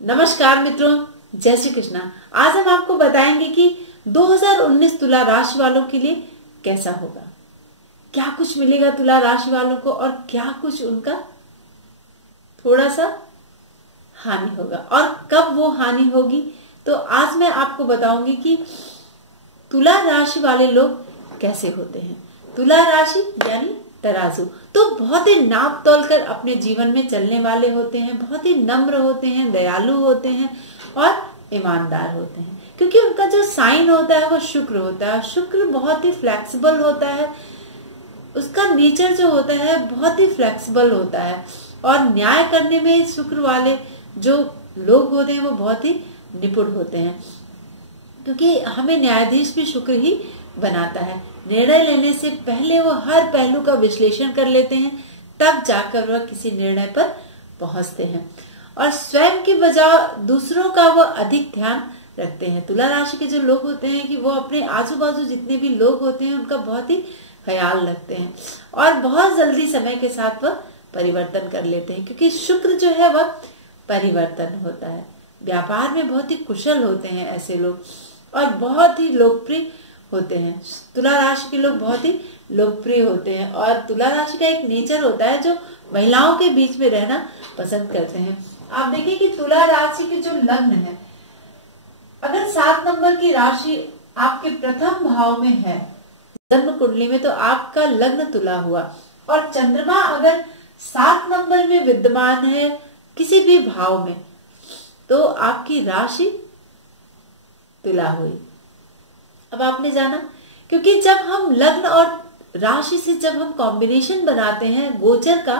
नमस्कार मित्रों, जय श्री कृष्णा। आज हम आपको बताएंगे कि 2019 तुला राशि वालों के लिए कैसा होगा, क्या कुछ मिलेगा तुला राशि वालों को और क्या कुछ उनका थोड़ा सा हानि होगा और कब वो हानि होगी। तो आज मैं आपको बताऊंगी कि तुला राशि वाले लोग कैसे होते हैं। तुला राशि यानी तराजू तो बहुत ही नाप तोल कर अपने जीवन में चलने वाले होते हैं, बहुत ही नम्र होते हैं, दयालु होते हैं और ईमानदार होते हैं, क्योंकि उनका जो साइन होता है वो शुक्र होता है। शुक्र बहुत ही फ्लेक्सिबल होता है, उसका नेचर जो होता है बहुत ही फ्लेक्सिबल होता है और न्याय करने में शुक्र वाले जो लोग होते हैं वो बहुत ही निपुण होते हैं, क्योंकि हमें न्यायाधीश भी शुक्र ही बनाता है। निर्णय लेने से पहले वो हर पहलू का विश्लेषण कर लेते हैं, तब जाकर वह किसी निर्णय पर पहुंचते हैं और स्वयं की बजाय दूसरों का वो अधिक ध्यान रखते हैं। तुला राशि के जो लोग होते हैं कि वो अपने आजू बाजू जितने भी लोग होते हैं उनका बहुत ही ख्याल रखते हैं और बहुत जल्दी समय के साथ वह परिवर्तन कर लेते हैं, क्योंकि शुक्र जो है वह परिवर्तन होता है। व्यापार में बहुत ही कुशल होते हैं ऐसे लोग और बहुत ही लोकप्रिय होते हैं। तुला राशि के लोग बहुत ही लोकप्रिय होते हैं और तुला राशि का एक नेचर होता है जो महिलाओं के बीच में रहना पसंद करते हैं। आप देखिए कि तुला राशि के जो लग्न है, अगर 7 नंबर की राशि आपके प्रथम भाव में है जन्म कुंडली में, तो आपका लग्न तुला हुआ और चंद्रमा अगर 7 नंबर में विद्यमान है किसी भी भाव में, तो आपकी राशि तुला हुई। अब आपने जाना, क्योंकि जब हम लग्न और राशि से जब हम कॉम्बिनेशन बनाते हैं गोचर का,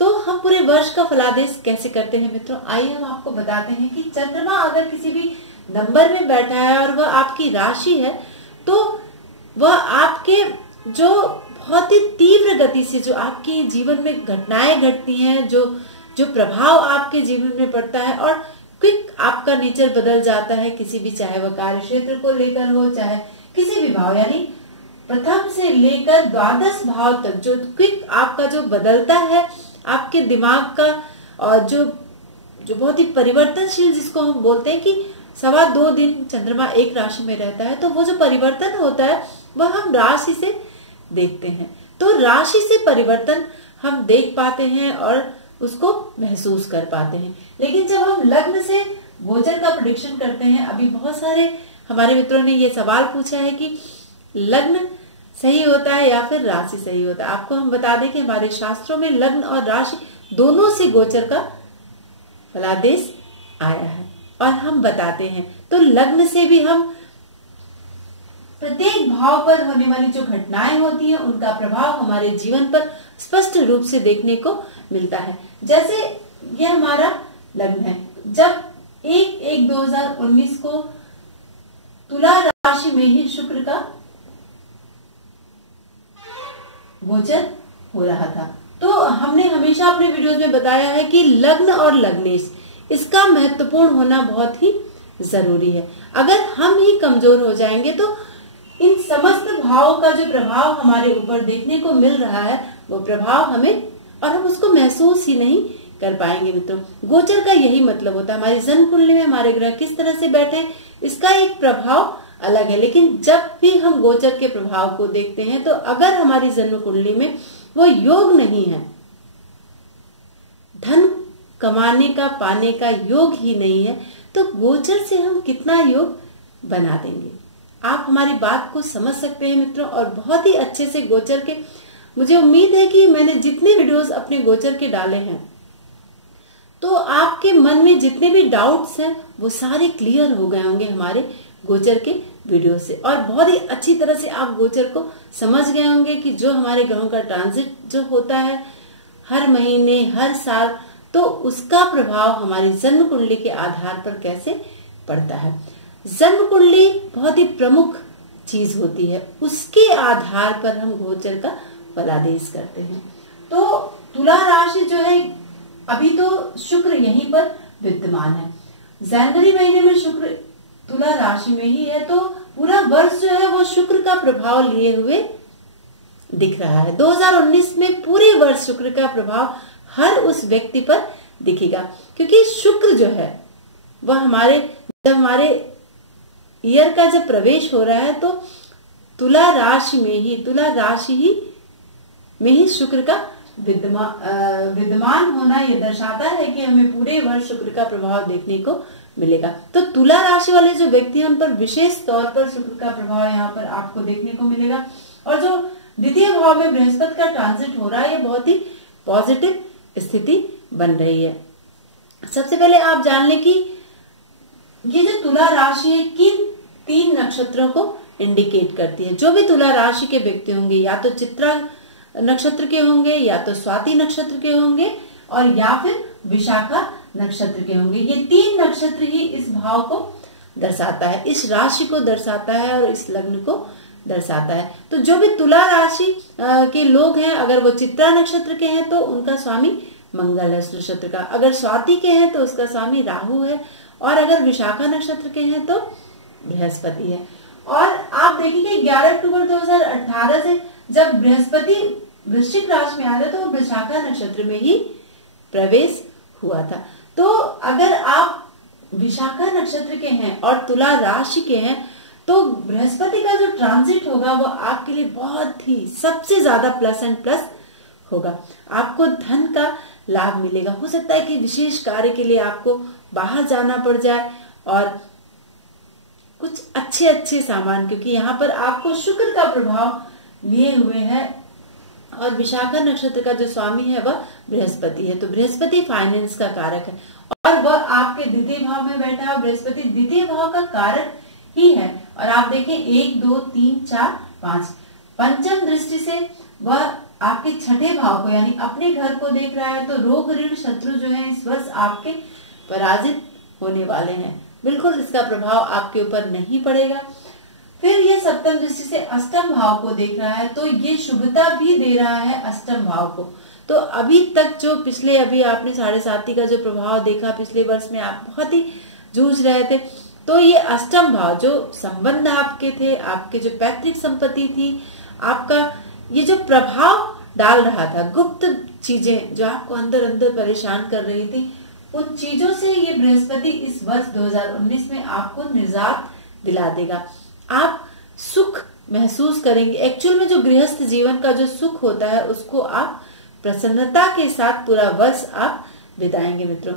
तो हम पूरे वर्ष का फलादेश कैसे करते हैं मित्रों, आइए हम आपको बताते हैं कि चंद्रमा अगर किसी भी नंबर में बैठा है और वह आपकी राशि है, तो वह आपके जो बहुत ही तीव्र गति से जो आपके जीवन में घटनाएं घटती हैं, जो प्रभाव आपके जीवन में पड़ता है और क्विक आपका नेचर बदल जाता है किसी भी, चाहे वह कार्य क्षेत्र को लेकर हो, चाहे किसी भी भाव, यानी प्रथम से लेकर द्वादश भाव तक जो क्विक आपका जो बदलता है आपके दिमाग का और जो बहुत ही परिवर्तनशील, जिसको हम बोलते हैं कि 2.25 दिन चंद्रमा एक राशि में रहता है, तो वो जो परिवर्तन होता है वह हम राशि से देखते हैं। तो राशि से परिवर्तन हम देख पाते हैं और उसको महसूस कर पाते हैं। लेकिन जब हम लग्न से गोचर का प्रेडिक्शन करते हैं, अभी बहुत सारे हमारे मित्रों ने ये सवाल पूछा है कि लग्न सही होता है या फिर राशि सही होता है। आपको हम बता दें कि हमारे शास्त्रों में लग्न और राशि दोनों से गोचर का फलादेश आया है और हम बताते हैं। तो लग्न से भी हम प्रत्येक भाव पर होने वाली जो घटनाएं होती हैं उनका प्रभाव हमारे जीवन पर स्पष्ट रूप से देखने को मिलता है। जैसे ये हमारा लग्न है, जब 1/1/2019 को तुला राशि में ही शुक्र का गोचर हो रहा था, तो हमने हमेशा अपने वीडियोस में बताया है कि लग्न और लग्नेश इसका महत्वपूर्ण होना बहुत ही जरूरी है। अगर हम ही कमजोर हो जाएंगे तो इन समस्त भावों का जो प्रभाव हमारे ऊपर देखने को मिल रहा है वो प्रभाव हमें, और हम उसको महसूस ही नहीं कर पाएंगे मित्रों। गोचर का यही मतलब होता है, हमारी जन्म कुंडली में हमारे ग्रह किस तरह से बैठे इसका एक प्रभाव अलग है। लेकिन जब भी हम गोचर के प्रभाव को देखते हैं, तो अगर हमारी जन्म कुंडली में वो योग नहीं है, धन कमाने का पाने का योग ही नहीं है, तो गोचर से हम कितना योग बना देंगे। आप हमारी बात को समझ सकते हैं मित्रों और बहुत ही अच्छे से गोचर के, मुझे उम्मीद है कि मैंने जितने वीडियोस अपने गोचर के डाले हैं, तो आपके मन में जितने भी डाउट्स हैं वो सारे क्लियर हो गए होंगे हमारे गोचर के वीडियो से, और बहुत ही अच्छी तरह से आप गोचर को समझ गए होंगे कि जो हमारे ग्रहों का ट्रांजिट जो होता है हर महीने हर साल, तो उसका प्रभाव हमारी जन्म कुंडली के आधार पर कैसे पड़ता है। जन्म कुंडली बहुत ही प्रमुख चीज होती है, उसके आधार पर हम गोचर का फलादेश करते हैं। तो तुला राशि जो है, अभी तो शुक्र यहीं पर विद्यमान है, जनवरी महीने में शुक्र तुला राशि में ही है, तो पूरा वर्ष जो है वो शुक्र का प्रभाव लिए हुए दिख रहा है। 2019 में पूरे वर्ष शुक्र का प्रभाव हर उस व्यक्ति पर दिखेगा, क्योंकि शुक्र जो है वह जब हमारे ईयर का जब प्रवेश हो रहा है तो तुला राशि में ही शुक्र का विद्यमान होना ये दर्शाता है कि हमें पूरे वर्ष शुक्र का प्रभाव देखने को मिलेगा। तो तुला राशि वाले जो व्यक्ति हैं उन पर विशेष तौर पर शुक्र का प्रभाव यहाँ पर आपको देखने को मिलेगा। और जो द्वितीय भाव में बृहस्पति का ट्रांजिट हो रहा है, ये बहुत ही पॉजिटिव स्थिति बन रही है। सबसे पहले आप जान लें कि ये जो तुला राशि है किन 3 नक्षत्रों को इंडिकेट करती है। जो भी तुला राशि के व्यक्ति होंगे या तो चित्रा नक्षत्र के होंगे, या तो स्वाति नक्षत्र के होंगे, और या फिर विशाखा नक्षत्र के होंगे। ये 3 नक्षत्र ही इस भाव को दर्शाता है, इस राशि को दर्शाता है और इस लग्न को दर्शाता है। तो जो भी तुला राशि के लोग हैं, अगर वो चित्रा नक्षत्र के हैं तो उनका स्वामी मंगल है उस नक्षत्र का, अगर स्वाति के हैं तो उसका स्वामी राहु है, और अगर विशाखा नक्षत्र के हैं तो बृहस्पति है। और आप देखिए 11 अक्टूबर 2018 से जब बृहस्पति वृश्चिक राशि में आ रहे तो वो विशाखा नक्षत्र में ही प्रवेश हुआ था। तो अगर आप विशाखा नक्षत्र के हैं और तुला राशि के हैं तो बृहस्पति का जो ट्रांजिट होगा वो आपके लिए बहुत ही सबसे ज्यादा प्लस एंड प्लस होगा। आपको धन का लाभ मिलेगा। हो सकता है कि विशेष कार्य के लिए आपको बाहर जाना पड़ जाए, और कुछ अच्छे सामान, क्योंकि यहाँ पर आपको शुक्र का प्रभाव लिए हुए है और विशाखा नक्षत्र का जो स्वामी है वह बृहस्पति है। तो बृहस्पति फाइनेंस का कारक है और वह आपके द्वितीय भाव में बैठा है। बृहस्पति द्वितीय भाव का कारक ही है। और आप देखें 1, 2, 3, 4, 5 पंचम दृष्टि से वह आपके छठे भाव को यानी अपने घर को देख रहा है। तो रोग ऋण शत्रु जो है इस वर्ष आपके पराजित होने वाले हैं। बिल्कुल इसका प्रभाव आपके ऊपर नहीं पड़ेगा। फिर ये सप्तम दृष्टि से अष्टम भाव को देख रहा है, तो ये शुभता भी दे रहा है अष्टम भाव को। तो अभी तक जो पिछले अभी आपने 7.5 का जो प्रभाव देखा, पिछले वर्ष में आप बहुत ही जूझ रहे थे, तो ये अष्टम भाव जो संबंध आपके थे, आपके जो पैतृक संपत्ति थी, आपका ये जो प्रभाव डाल रहा था, गुप्त चीजें जो आपको अंदर अंदर परेशान कर रही थी, उन चीजों से ये बृहस्पति इस वर्ष 2019 में आपको निजात दिला देगा। आप सुख महसूस करेंगे। एक्चुअल में जो गृहस्थ जीवन का जो सुख होता है उसको आप प्रसन्नता के साथ पूरा वर्ष आप बिताएंगे। मित्रों,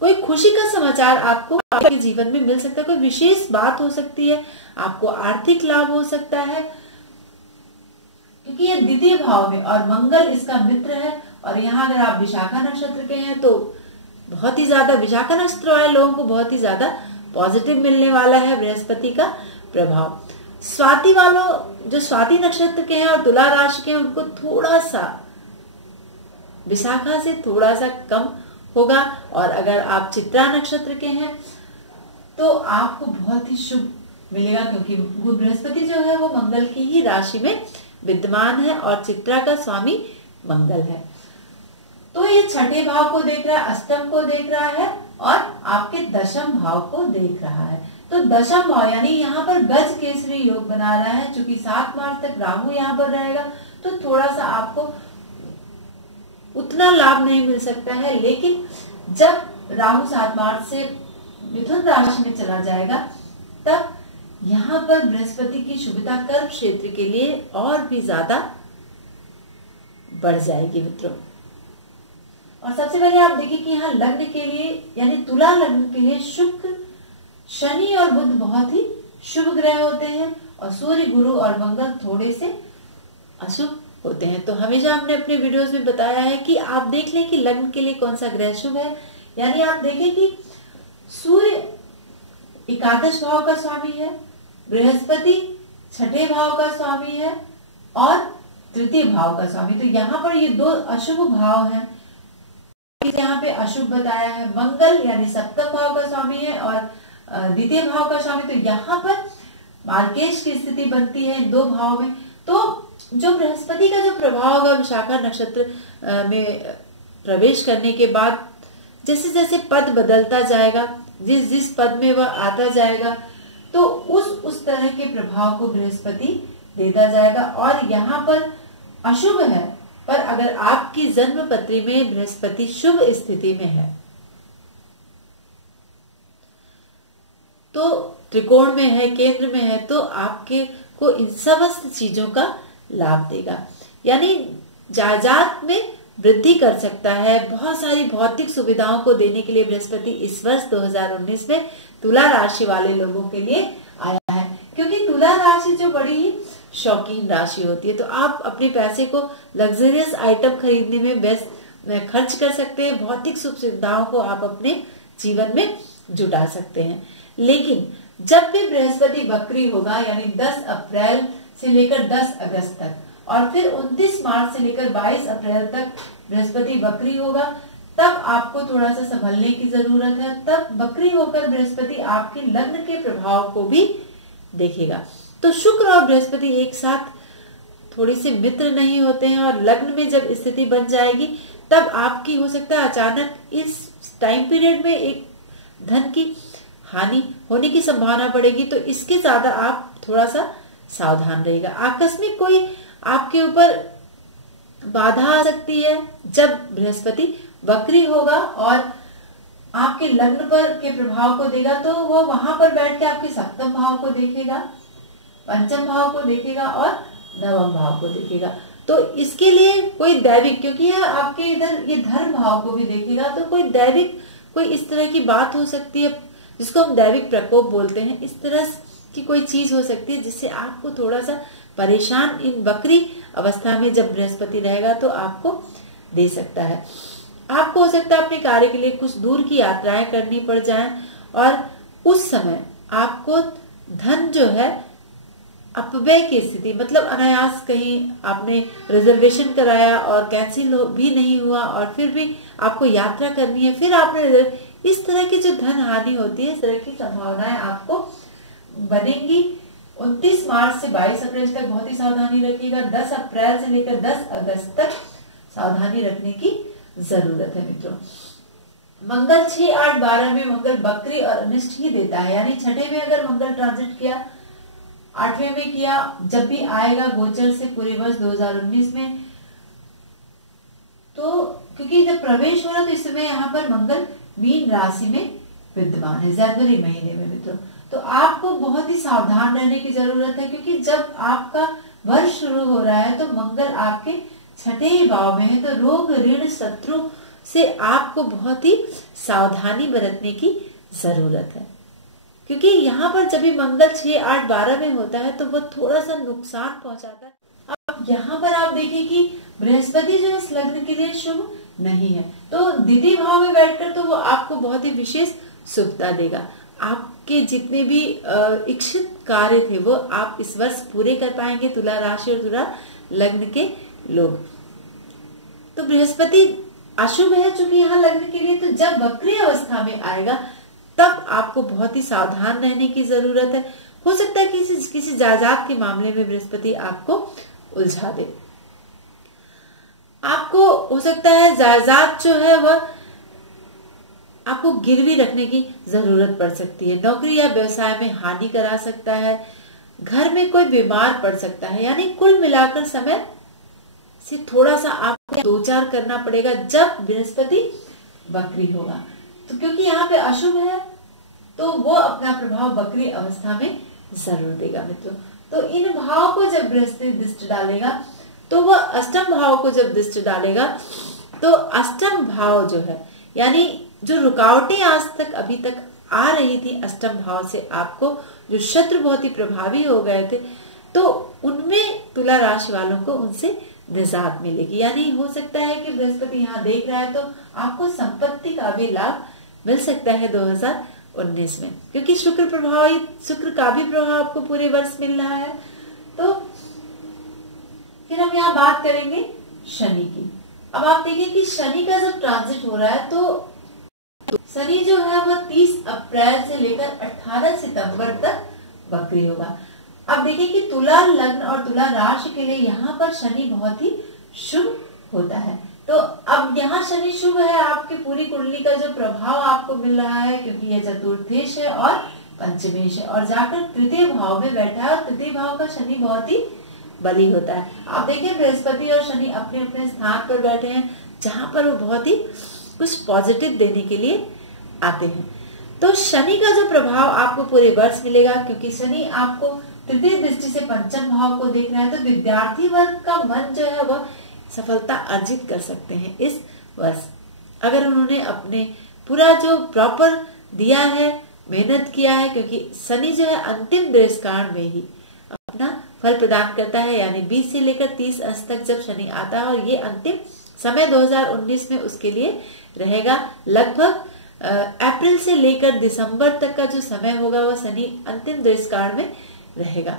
कोई खुशी का समाचार आपको आपके जीवन में मिल सकता है, कोई विशेष बात हो सकती है, आपको आर्थिक लाभ हो सकता है, क्योंकि ये द्वितीय भाव में और मंगल इसका मित्र है। और यहाँ अगर आप विशाखा नक्षत्र के हैं तो बहुत ही ज्यादा विशाखा नक्षत्र वाले लोगों को बहुत ही ज्यादा पॉजिटिव मिलने वाला है बृहस्पति का प्रभाव। स्वाति वालों जो स्वाति नक्षत्र के हैं और तुला राशि के हैं उनको थोड़ा सा विशाखा से थोड़ा सा कम होगा। और अगर आप चित्रा नक्षत्र के हैं तो आपको बहुत ही शुभ मिलेगा, क्योंकि बृहस्पति जो है वो मंगल की ही राशि में विद्यमान है और चित्रा का स्वामी मंगल है। तो ये छठे भाव को देख रहा है, अष्टम को देख रहा है और आपके दशम भाव को देख रहा है। तो दशम भाव यानी यहाँ पर गज केसरी योग बना रहा है। चूंकि 7 मार्च तक राहु यहाँ पर रहेगा तो थोड़ा सा आपको उतना लाभ नहीं मिल सकता है, लेकिन जब राहु 7 मार्च से मिथुन राशि में चला जाएगा तब यहाँ पर बृहस्पति की शुभता कर्म क्षेत्र के लिए और भी ज्यादा बढ़ जाएगी मित्रों। और सबसे पहले आप देखिए कि यहाँ लग्न के लिए यानी तुला लग्न के लिए शुक्र, शनि और बुध बहुत ही शुभ ग्रह होते हैं और सूर्य, गुरु और मंगल थोड़े से अशुभ होते हैं। तो हमेशा हमने अपने वीडियोस में बताया है कि आप देख लें कि लग्न के लिए कौन सा ग्रह शुभ है। यानी आप देखें कि सूर्य एकादश भाव का स्वामी है, बृहस्पति छठे भाव का स्वामी है और तृतीय भाव का स्वामी। तो यहाँ पर ये 2 अशुभ भाव हैं। यहाँ पे अशुभ बताया है। मंगल यानी सप्तम भाव का स्वामी है और द्वितीय भाव का स्वामी। तो यहाँ पर मार्केश की स्थिति बनती है 2 भाव में। तो जो बृहस्पति का जो प्रभाव होगा विशाखा नक्षत्र में प्रवेश करने के बाद जैसे जैसे पद बदलता जाएगा, जिस जिस पद में वह आता जाएगा तो उस तरह के प्रभाव को बृहस्पति देता जाएगा। और यहाँ पर अशुभ है, पर अगर आपकी जन्म पत्री में बृहस्पति शुभ स्थिति में है तो त्रिकोण में है, केंद्र में है, तो आपके को इन समस्त चीजों का लाभ देगा। यानी जायदाद में वृद्धि कर सकता है। बहुत सारी भौतिक सुविधाओं को देने के लिए बृहस्पति इस वर्ष 2019 में तुला राशि वाले लोगों के लिए आया है, क्योंकि तुला राशि जो बड़ी ही शौकीन राशि होती है, तो आप अपने पैसे को लग्जरियस आइटम खरीदने में बेस्ट खर्च कर सकते हैं। भौतिक सुख सुविधाओं को आप अपने जीवन में जुटा सकते हैं। लेकिन जब भी बृहस्पति वक्री होगा, यानी 10 अप्रैल से लेकर 10 अगस्त तक, और फिर 29 मार्च से लेकर 22 अप्रैल तक बृहस्पति वक्री होगा, तब आपको थोड़ा सा संभलने की जरूरत है। तब वक्री होकर बृहस्पति आपके लग्न के प्रभाव को भी देखेगा। तो शुक्र और बृहस्पति एक साथ थोड़ी से मित्र नहीं होते हैं, और लग्न में जब स्थिति बन जाएगी तब आपकी हो सकता है अचानक इस टाइम पीरियड में एक धन की हानि होने की संभावना पड़ेगी। तो इसके ज्यादा आप थोड़ा सा सावधान रहिएगा। आकस्मिक कोई आपके ऊपर बाधा आ सकती है जब बृहस्पति वक्री होगा और आपके लग्न पर के प्रभाव को देगा, तो वो वहां पर बैठ के आपके सप्तम भाव को देखेगा, पंचम भाव को देखेगा और नवम भाव को देखेगा। तो इसके लिए कोई दैविक, क्योंकि यह आपके इधर ये धर्म भाव को भी देखेगा, तो कोई दैविक कोई इस तरह की बात हो सकती है जिसको हम दैविक प्रकोप बोलते हैं। इस तरह की कोई चीज हो सकती है जिससे आपको थोड़ा सा परेशान इन वक्री अवस्था में जब बृहस्पति रहेगा तो आपको दे सकता है। आपको हो सकता है अपने कार्य के लिए कुछ दूर की यात्राएं करनी पड़ जाएं, और उस समय आपको धन जो है अपव्यय की स्थिति, मतलब अनायास कहीं आपने रिजर्वेशन कराया और कैंसिल भी नहीं हुआ, और फिर भी आपको यात्रा करनी है, फिर आपने इस तरह की जो धन हानि होती है, इस तरह की संभावनाएं आपको बनेंगी। 29 मार्च से 22 अप्रैल तक बहुत ही सावधानी रखिएगा। 10 अप्रैल से लेकर 10 अगस्त तक सावधानी रखने की जरूरत है मित्रों। मंगल 6, 8, 12 में मंगल बकरी और अनिष्ट ही देता है, यानी छठे में अगर मंगल ट्रांजिट किया, 8वें में किया, जब भी आएगा गोचर से पूरे वर्ष 2019 में, तो क्योंकि जब प्रवेश हो रहा तो इस समय यहाँ पर मंगल मीन राशि में विद्यमान है जनवरी महीने में मित्रों। तो आपको बहुत ही सावधान रहने की जरूरत है, क्योंकि जब आपका वर्ष शुरू हो रहा है तो मंगल आपके छठे भाव में है, तो रोग ऋण शत्रु से आपको बहुत ही सावधानी बरतने की जरूरत है। क्योंकि यहाँ पर जब भी मंगल 6, 8, 12 में होता है तो वो थोड़ा सा नुकसान पहुंचाता है। अब यहाँ पर आप देखिए कि बृहस्पति जो इस लग्न के लिए शुभ नहीं है, तो द्वितीय भाव में बैठकर तो वो आपको बहुत ही विशेष सुखता देगा। आपके जितने भी इच्छित कार्य थे वो आप इस वर्ष पूरे कर पाएंगे, तुला राशि और तुला लग्न के लोग। तो बृहस्पति अशुभ है चूंकि यहाँ लग्न के लिए, तो जब वक्री अवस्था में आएगा तब आपको बहुत ही सावधान रहने की जरूरत है। हो सकता है किसी जायदाद के मामले में बृहस्पति आपको उलझा दे। आपको हो सकता है जायदाद जो है वह आपको गिरवी रखने की जरूरत पड़ सकती है। नौकरी या व्यवसाय में हानि करा सकता है, घर में कोई बीमार पड़ सकता है। यानी कुल मिलाकर समय से थोड़ा सा आपको 2-4 करना पड़ेगा जब बृहस्पति वक्री होगा। तो क्योंकि यहाँ पे अशुभ है तो वो अपना प्रभाव वक्री अवस्था में जरूर देगा मित्रों। तो इन भाव को जब बृहस्पति दृष्टि डालेगा तो वह अष्टम भाव को जब दृष्टि डालेगा तो अष्टम भाव जो है, यानी जो रुकावटें आज तक अभी तक आ रही थी अष्टम भाव से, आपको जो शत्रु बहुत ही प्रभावी हो गए थे, तो उनमें तुला राशि वालों को उनसे निजात मिलेगी। यानी हो सकता है कि बृहस्पति यहाँ देख रहा है तो आपको संपत्ति का भी लाभ मिल सकता है 2019 में, क्योंकि शुक्र का भी प्रभाव आपको पूरे वर्ष मिल रहा है। तो फिर हम यहाँ बात करेंगे शनि की। अब आप देखिए कि शनि का जब ट्रांजिट हो रहा है तो शनि जो है वह 30 अप्रैल से लेकर 18 सितंबर तक वक्री होगा। अब देखिए कि तुला लग्न और तुला राशि के लिए यहाँ पर शनि बहुत ही शुभ होता है। तो अब यहाँ शनि शुभ है, आपकी पूरी कुंडली का जो प्रभाव आपको मिल रहा है, क्योंकि यह चतुर्थेश है और पंचमेश है और जाकर तृतीय भाव में बैठा है, और तृतीय भाव का शनि बहुत ही बली होता है। आप देखिए बृहस्पति और शनि अपने अपने स्थान पर बैठे हैं जहां पर वो बहुत ही कुछ पॉजिटिव देने के लिए आते हैं। तो शनि का जो प्रभाव आपको पूरे वर्ष मिलेगा, क्योंकि शनि आपको तृतीय दृष्टि से पंचम भाव को देख रहा है, तो विद्यार्थी वर्ग का मन जो है वह सफलता अर्जित कर सकते हैं इस वर्ष, अगर उन्होंने अपने पूरा जो प्रॉपर दिया है, मेहनत किया है। क्योंकि शनि जो है अंतिम दृष्टिकाल में ही अपना फल प्रदान करता है, यानी 20 से लेकर 30 अंश तक जब शनि आता है, और ये अंतिम समय 2019 में उसके लिए रहेगा। लगभग अप्रैल से लेकर दिसंबर तक का जो समय होगा वह शनि अंतिम दृष्टिकाल में रहेगा।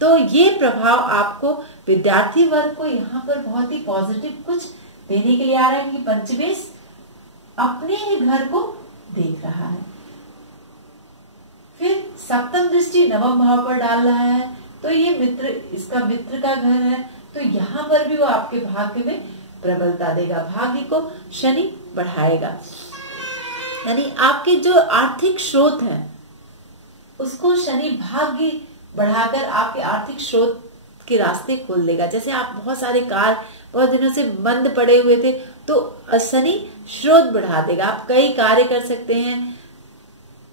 तो ये प्रभाव आपको विद्यार्थी वर्ग को यहाँ पर बहुत ही पॉजिटिव कुछ देने के लिए आ रहा है कि पंचमेश अपने ही घर को देख रहा है। फिर सप्तम दृष्टि नवम भाव पर डाल रहा है, तो ये मित्र, इसका मित्र का घर है, तो यहाँ पर भी वो आपके भाग्य में प्रबलता देगा, भाग्य को शनि बढ़ाएगा। यानी आपके जो आर्थिक स्रोत है उसको शनि भाग्य बढ़ाकर आपके आर्थिक स्रोत के रास्ते खोल देगा। जैसे आप बहुत सारे कार्य बहुत दिनों से बंद पड़े हुए थे, तो शनि स्रोत बढ़ा देगा, आप कई कार्य कर सकते हैं।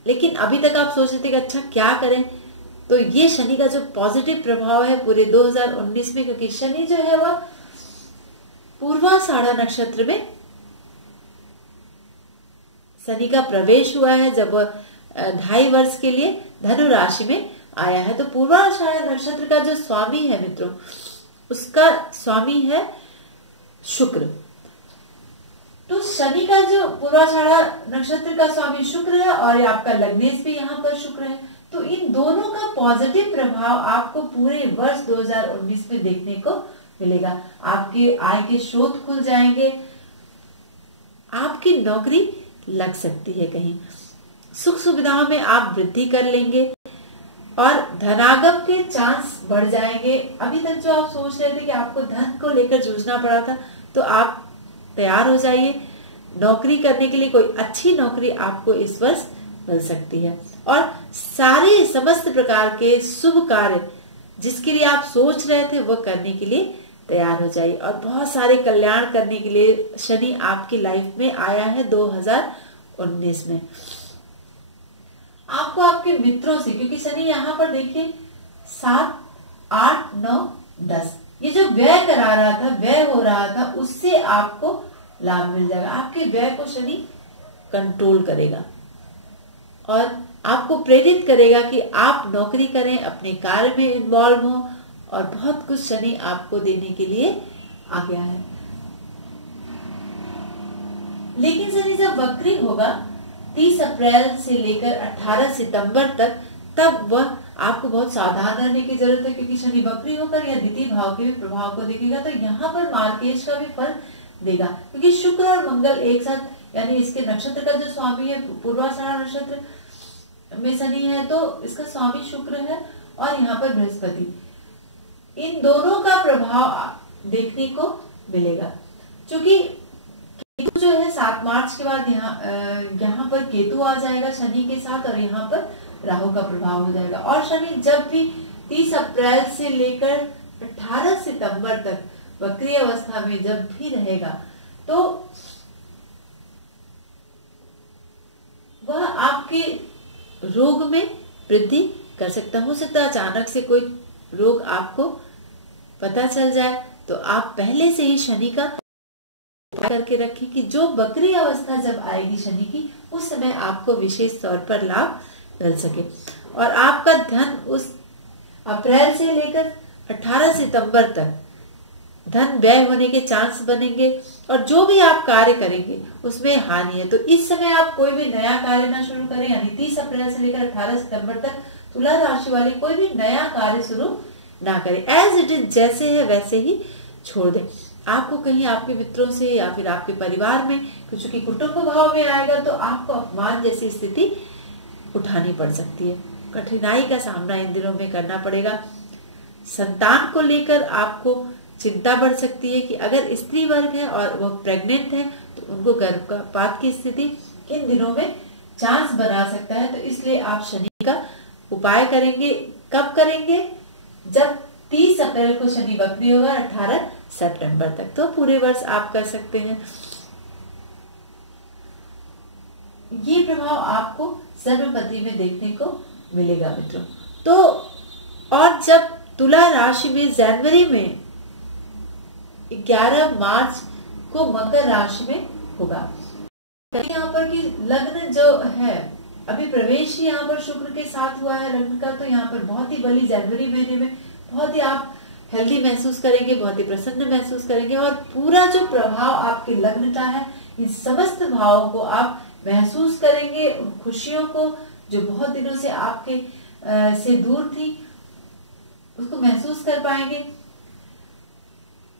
लेकिन अभी तक आप सोच रहे थे कि अच्छा क्या करें, तो ये शनि का जो पॉजिटिव प्रभाव है पूरे 2019 में, क्योंकि शनि जो है वह पूर्वाषाढ़ा नक्षत्र में शनि का प्रवेश हुआ है, जब वह 2.5 वर्ष के लिए धनु राशि में आया है। तो पूर्वाषाढ़ा नक्षत्र का जो स्वामी है मित्रों, उसका स्वामी है शुक्र। तो शनि का जो पूर्वाषाढ़ा नक्षत्र का स्वामी शुक्र है, और आपका लग्नेश भी यहाँ पर शुक्र है, तो इन दोनों का पॉजिटिव प्रभाव आपको पूरे वर्ष 2019 में देखने को मिलेगा। आपके आय के स्रोत खुल जाएंगे, आपकी नौकरी लग सकती है कहीं, सुख सुविधाओं में आप वृद्धि कर लेंगे, और धनागम के चांस बढ़ जाएंगे। अभी तक जो आप सोच रहे थे कि आपको धन को लेकर जूझना पड़ा था, तो आप तैयार हो जाइए नौकरी करने के लिए। कोई अच्छी नौकरी आपको इस वर्ष मिल सकती है, और सारे समस्त प्रकार के शुभ कार्य जिसके लिए आप सोच रहे थे वह करने के लिए तैयार हो जाइए। और बहुत सारे कल्याण करने के लिए शनि आपकी लाइफ में आया है 2019 में। आपको आपके मित्रों से, क्योंकि शनि यहाँ पर देखिए 7, 8, 9, 10 ये जो व्यय करा रहा था, व्यय हो रहा था, उससे आपको लाभ मिल जाएगा। आपके व्यय को शनि कंट्रोल करेगा और आपको प्रेरित करेगा कि आप नौकरी करें, अपने कार्य में इन्वॉल्व हो, और बहुत कुछ शनि आपको देने के लिए आ गया है। लेकिन शनि जब वक्री होगा 30 अप्रैल से लेकर 18 सितंबर तक, तब वह आपको बहुत सावधान रहने की जरूरत है, क्योंकि शनि वक्री होकर यह द्वितीय भाव के भी प्रभाव को देखेगा। तो यहाँ पर मार्केश का भी फल देगा, क्योंकि शुक्र और मंगल एक साथ, यानी इसके नक्षत्र का जो स्वामी है पूर्वाषाढ़ा नक्षत्र में शनि है, तो इसका स्वामी शुक्र है, और यहाँ पर बृहस्पति, इन दोनों का प्रभाव देखने को मिलेगा। क्योंकि केतु जो है 7 मार्च के बाद यहाँ पर केतु आ जाएगा शनि के साथ, और यहाँ पर राहु का प्रभाव हो जाएगा। और शनि जब भी 30 अप्रैल से लेकर 18 सितंबर तक वक्री अवस्था में जब भी रहेगा, तो वह आपके रोग में वृद्धि कर सकता है। हो सकता है अचानक से कोई रोग आपको पता चल जाए, तो आप पहले से ही शनि का करके रखें कि जो वक्री अवस्था जब आएगी शनि की, उस समय आपको विशेष तौर पर लाभ मिल सके, और आपका धन उस अप्रैल से लेकर 18 सितंबर तक धन व्यय होने के चांस बनेंगे, और जो भी आप कार्य करेंगे उसमें हानि है। तो इस समय आप कोई भी नया कार्य ना शुरू करें, यानी 30 अप्रैल से लेकर 18 सितंबर तक तुला राशि वाले कोई भी नया कार्य शुरू ना करें। एज इट इज, जैसे है वैसे ही छोड़ दें। आपको कहीं आपके मित्रों से या फिर आपके परिवार में, क्योंकि कुटुंब भाव में आएगा, तो आपको अपमान जैसी स्थिति उठानी पड़ सकती है, कठिनाई का सामना इन दिनों में करना पड़ेगा। संतान को लेकर आपको चिंता बढ़ सकती है कि अगर स्त्री वर्ग है और वह प्रेग्नेंट है, तो उनको गर्भपात की स्थिति इन दिनों में चांस बना सकता है। तो इसलिए आप शनि का उपाय करेंगे। कब करेंगे? जब 30 अप्रैल को शनि वक्री होगा 18 सितंबर तक, तो पूरे वर्ष आप कर सकते हैं। ये प्रभाव आपको जन्मपत्री में देखने को मिलेगा मित्रों। तो और जब तुला राशि में जनवरी में 11 मार्च को मकर राशि में होगा, यहाँ पर कि लग्न जो है अभी प्रवेश ही यहाँ पर शुक्र के साथ हुआ है लग्न का, तो यहाँ पर बहुत ही बड़ी जनवरी महीने में बहुत ही आप हेल्दी महसूस करेंगे, बहुत ही प्रसन्न महसूस करेंगे और पूरा जो प्रभाव आपके लग्न का है इन समस्त भावों को आप महसूस करेंगे। उन खुशियों को जो बहुत दिनों से आपके से दूर थी उसको महसूस कर पाएंगे।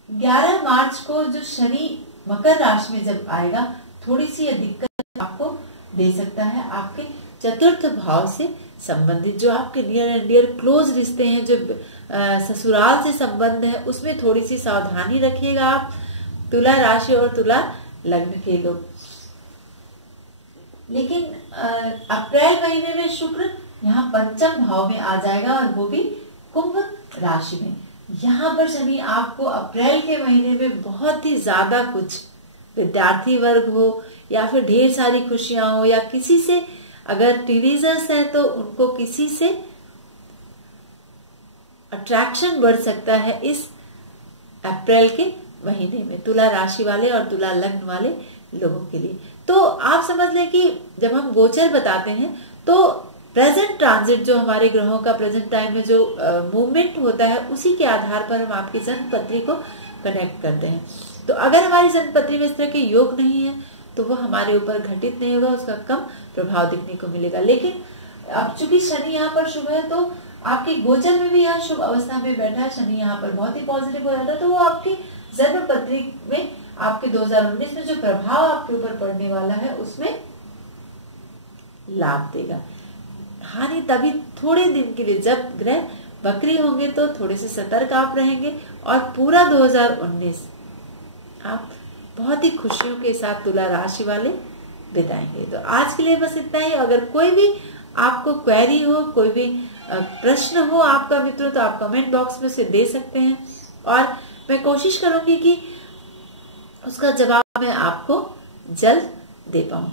11 मार्च को जो शनि मकर राशि में जब आएगा थोड़ी सी यह दिक्कत आपको दे सकता है। आपके चतुर्थ भाव से संबंधित जो आपके नियर एंड डियर क्लोज रिश्ते हैं, जो ससुराल से संबंध है, उसमें थोड़ी सी सावधानी रखिएगा आप तुला राशि और तुला लग्न के लोग। लेकिन अप्रैल महीने में शुक्र यहाँ पंचम भाव में आ जाएगा और वो भी कुंभ राशि में। यहाँ पर शनि आपको अप्रैल के महीने में बहुत ही ज्यादा कुछ विद्यार्थी वर्ग हो या फिर ढेर सारी खुशियां हो या किसी से अगर टीनेजर्स हैं तो उनको किसी से अट्रैक्शन बढ़ सकता है इस अप्रैल के महीने में तुला राशि वाले और तुला लग्न वाले लोगों के लिए। तो आप समझ लें कि जब हम गोचर बताते हैं तो प्रेजेंट ट्रांजिट जो हमारे ग्रहों का प्रेजेंट टाइम में जो मूवमेंट होता है उसी के आधार पर हम आपकी जन्म पत्री को कनेक्ट करते हैं। तो अगर हमारी जन्म पत्री में इस तरह के योग नहीं है तो वो हमारे ऊपर घटित नहीं होगा, उसका कम प्रभाव दिखने को मिलेगा। लेकिन अब चूंकि शनि यहाँ पर शुभ है तो आपके गोचर में भी यहाँ शुभ अवस्था में बैठा है शनि, यहाँ पर बहुत ही पॉजिटिव हो जाता है, तो वो आपकी जन्म पत्री में आपके 2019 में जो प्रभाव आपके ऊपर पड़ने वाला है उसमें लाभ देगा। हानि तभी थोड़े दिन के लिए, जब ग्रह वक्री होंगे तो थोड़े से सतर्क आप रहेंगे और पूरा 2019 आप बहुत ही खुशियों के साथ तुला राशि वाले बिताएंगे। तो आज के लिए बस इतना ही। अगर कोई भी आपको क्वेरी हो, कोई भी प्रश्न हो आपका मित्रों, तो आप कमेंट बॉक्स में से दे सकते हैं और मैं कोशिश करूंगी कि उसका जवाब मैं आपको जल्द दे पाऊं।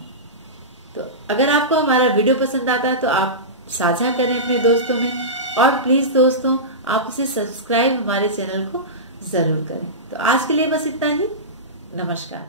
तो अगर आपको हमारा वीडियो पसंद आता है तो आप साझा करें अपने दोस्तों में और प्लीज दोस्तों आप उसे सब्सक्राइब हमारे चैनल को जरूर करें। तो आज के लिए बस इतना ही। नमस्कार।